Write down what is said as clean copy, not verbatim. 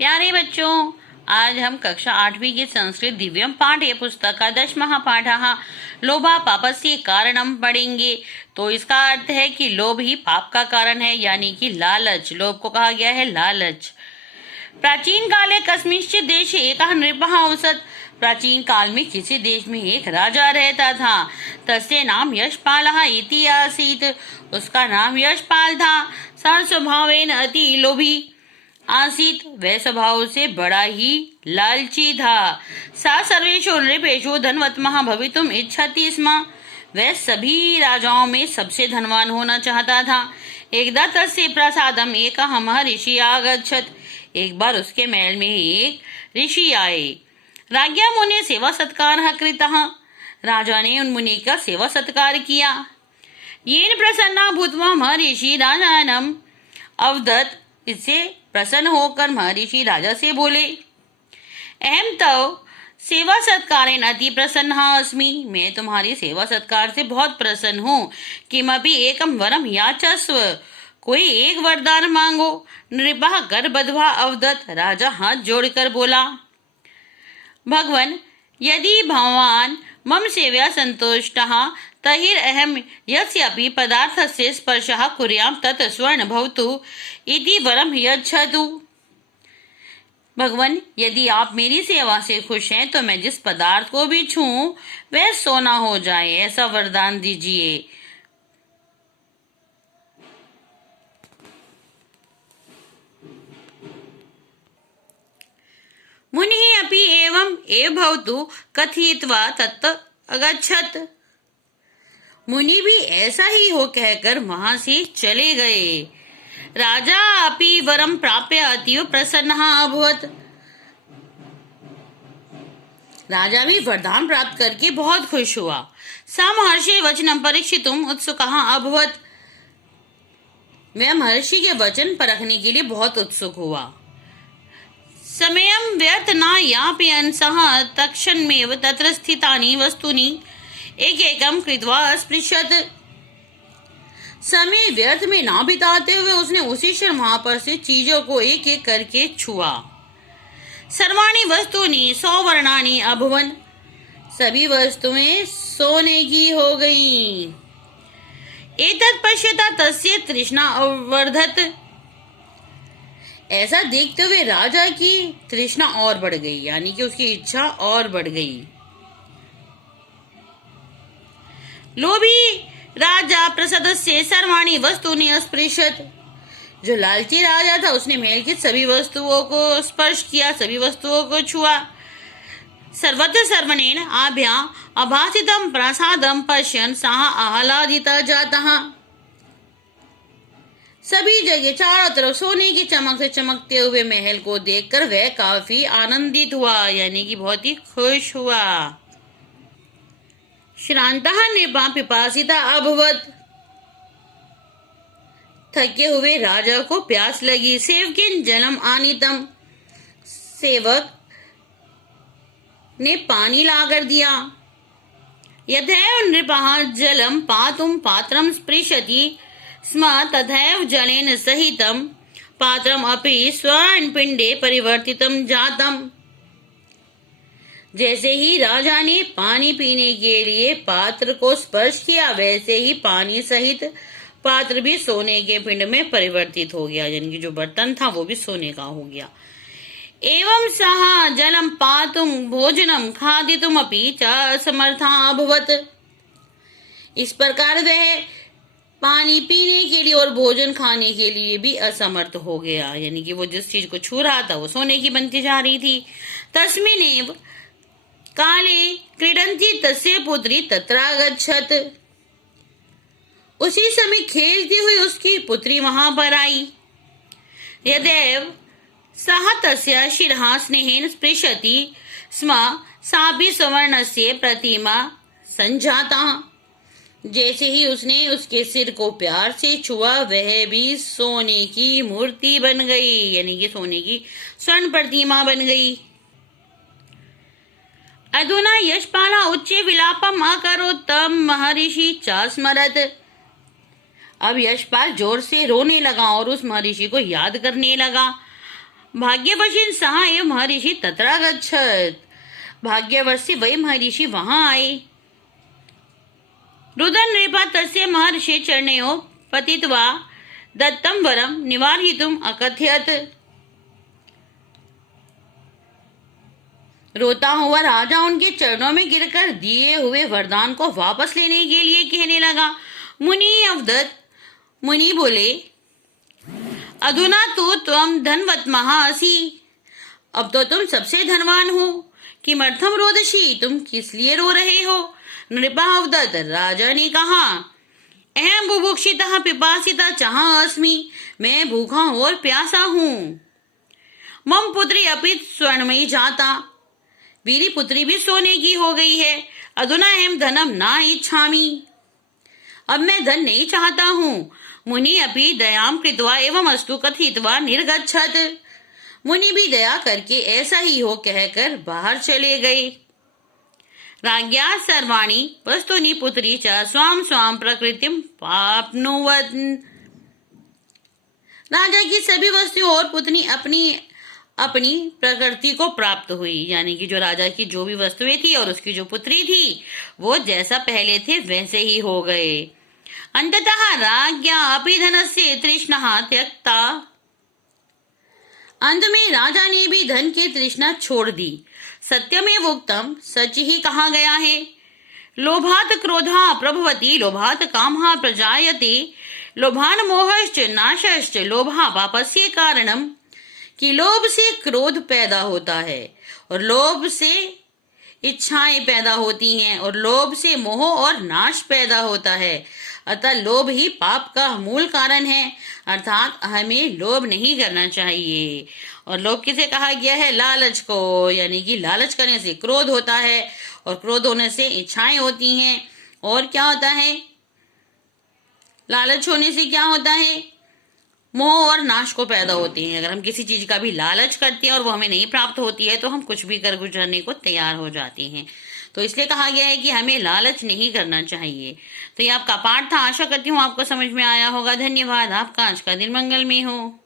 प्यारे बच्चों, आज हम कक्षा 8वीं की संस्कृत दिव्यम पाठ्य पुस्तक का 10वां पाठ लोभा पापस्य कारणम पढ़ेंगे। तो इसका अर्थ है कि लोभ ही पाप का कारण है, यानी कि लालच। लोभ को कहा गया है लालच। प्राचीन काले कस्मिंश्चित् देशे एकः नृपः आसीत्। प्राचीन काल में किसी देश में एक राजा रहता था। तस्य नाम यशपालः इति आसीत्। उसका नाम यशपाल था। सः स्वभावेन अति लोभी आसीत। वह स्वभाव से बड़ा ही लालची था। सा सर्वेषु नृपेषु धनवत्तमः भवितुम् इच्छति स्म। वह सभी राजाओं में सबसे धनवान होना चाहता था। एकदा तस्य प्रसादम एकः महर्षि आगच्छत्। एक बार उसके महल में एक ऋषि आए। राज्ञा मुने सेवा सत्कारः कृतः। राजा ने उन मुनि का सेवा सत्कार किया। येन प्रसन्ना भूत्वा महर्षि राजानम् अवदत्। इससे प्रसन्न होकर महर्षि राजा से बोले, अहम तो सेवा सत्कारेण अति प्रसन्न अस्मि। मैं तुम्हारी सेवा सत्कार से बहुत प्रसन्न हूँ। किमपि एकम वरम याचस्व। कोई एक वरदान मांगो। नृपः करबद्ध्वा अवदत्। राजा हाथ जोड़कर बोला, भगवन्, यदि भवान् मम सेवया सन्तुष्टः तर्हि यस्यापि पदार्थस्य स्पर्शः कुर्यां तत् स्वर्ण भवतु इति वरं यच्छतु। भगवान, यदि आप मेरी सेवा से खुश हैं तो मैं जिस पदार्थ को भी छूऊं वह सोना हो जाए, ऐसा वरदान दीजिए। मुनिः अपि एवं एव भवतु कथयित्वा तत् अगच्छत्। मुनि भी ऐसा ही हो कहकर वहां से चले गए। राजा अपि वरम प्राप्य अतीव प्रसन्नः अभवत्। राजा भी वरदान प्राप्त करके बहुत खुश हुआ। स महर्षि वचनम परीक्षितुम उत्सुकः अभवत्। वह महर्षि के वचन परखने के लिए बहुत उत्सुक हुआ। समयं व्यर्थ न यापयन् सः तत्क्षणमेव तत्र स्थितानि वस्तूनि एक-एकं कृत्वा अस्पृशत्। समय व्यर्थ में ना बिताते हुए उसने उसी क्षण वहां पर से चीजों को एक एक करके छुआ। सर्वाणि वस्तूनि सौवर्णानि अभवन्। सभी वस्तुएं सोने की हो गईं। एतत् पश्यता तस्य तृष्णा अवर्धत। ऐसा देखते हुए राजा की तृष्णा और बढ़ गई, यानी कि उसकी इच्छा और बढ़ गई। लोभी राजा प्रसादस्य सर्वाणि वस्तूनि अस्पृशत्। जो लालची राजा था उसने महल की सभी वस्तुओं को स्पर्श किया, सभी वस्तुओं को छुआ। सर्वत्र सर्वनेन आभ्या अभासितं प्रसादं पश्यन् सः आह्लादितः जातः। सभी जगह चारों तरफ सोने की चमक से चमकते हुए महल को देखकर वह काफी आनंदित हुआ, यानी कि बहुत ही खुश हुआ। श्रान्तः नृपः पिपासितः अभवत्। थके हुए राजा को प्यास लगी। सेवकेन जलम आनीतम। सेवक ने पानी लाकर दिया। यथैव नृपः जलम पातुं पात्रं स्पृशति स्म तथैव जलेन सहितं पात्रम् अपि स्वर्णपिण्डे परिवर्तितं जातम्। जैसे ही राजा ने पानी पीने के लिए पात्र को स्पर्श किया, वैसे ही पानी सहित पात्र भी सोने के पिंड में परिवर्तित हो गया, यानी कि जो बर्तन था वो भी सोने का हो गया। एवं सः जलम पातुं भोजनम खादितुमपि च असमर्थः अभवत्। इस प्रकार वह पानी पीने के लिए और भोजन खाने के लिए भी असमर्थ हो गया, यानी कि वो जिस चीज को छू रहा था वो सोने की बनती जा रही थी। तस्मिन्नेव काले क्रीडन्ती तस्य पुत्री तत्रागच्छत्। उसी समय खेलती हुई उसकी पुत्री वहां पर आई। यदेव सः तस्य शिरः स्नेहेन स्पृशति स्म सापि सुवर्णस्य प्रतिमा संजाता। जैसे ही उसने उसके सिर को प्यार से छुआ, वह भी सोने की मूर्ति बन गई, यानी कि सोने की स्वर्ण प्रतिमा बन गई। अधुना यशपालः उच्चे विलापम् अकरोत् तं महर्षि च स्मरत्। अब यशपाल जोर से रोने लगा और उस महर्षि को याद करने लगा। भाग्यवशीन सहा एव महर्षि तत्रा गच्छत। भाग्यवश से वही महर्षि वहां आए। रुदन नृपा तस्य महर्षि चरणयोः पतित्वा दत्तं वरं निवारयितुम् अकथयत्। रोता हुआ राजा उनके चरणों में गिरकर दिए हुए वरदान को वापस लेने के लिए कहने लगा। मुनि अवदत, मुनि बोले, अधुना तो त्वं धनवत्मः असि। अब तो तुम सबसे धनवान हो। किमर्थम रोदसी, तुम किस लिए रो रहे हो? नृपा अवदत, राजा ने कहा, अहम बुभुक्षितः पिपासितः चः अस्मि। मैं भूखा और प्यासा हूँ। मम पुत्री अपि स्वर्णमयी जाता। मेरी पुत्री भी सोने की हो गई है। अधुना अहम धनम न इच्छामि। अब मैं धन नहीं चाहता हूँ। मुनि अपि दयाम कृत्वा एवं अस्तु कथित्वा निर्गच्छत। मुनि भी दया करके ऐसा ही हो कहकर बाहर चले गए। राज्ञा सर्वाणि वस्तुनि पुत्री च स्वाम स्वाम प्रकृतिम प्राप्नुवत्। राजा की सभी वस्तुएं और पुत्री अपनी अपनी प्रकृति को प्राप्त हुई। यानी कि जो राजा की जो भी वस्तुएं थी और उसकी जो पुत्री थी वो जैसा पहले थे वैसे ही हो गए। अंततः राज्ञा अपि धनस्य तृष्णा त्यक्ता। अंत में राजा ने भी धन की तृष्णा छोड़ दी। सत्यमेव उक्तम, सच ही कहा गया है। लोभात क्रोधा प्रभवति, लोभात कामः प्रजायते, लोभान मोहश्च नाशश्च, लोभा पापस्य कारणम। कि लोभ से क्रोध पैदा होता है और लोभ से इच्छाएं पैदा होती हैं और लोभ से मोह और नाश पैदा होता है। अतः लोभ ही पाप का मूल कारण है। अर्थात हमें लोभ नहीं करना चाहिए। और लोभ किसे कहा गया है? लालच को। यानी कि लालच करने से क्रोध होता है और क्रोध होने से इच्छाएं होती हैं। और क्या होता है? लालच होने से क्या होता है? मोह और नाश को पैदा होती है। अगर हम किसी चीज का भी लालच करते हैं और वो हमें नहीं प्राप्त होती है तो हम कुछ भी कर गुजरने को तैयार हो जाते हैं। तो इसलिए कहा गया है कि हमें लालच नहीं करना चाहिए। तो ये आपका पाठ था। आशा करती हूँ आपको समझ में आया होगा। धन्यवाद। आपका आज का दिन मंगलमय हो।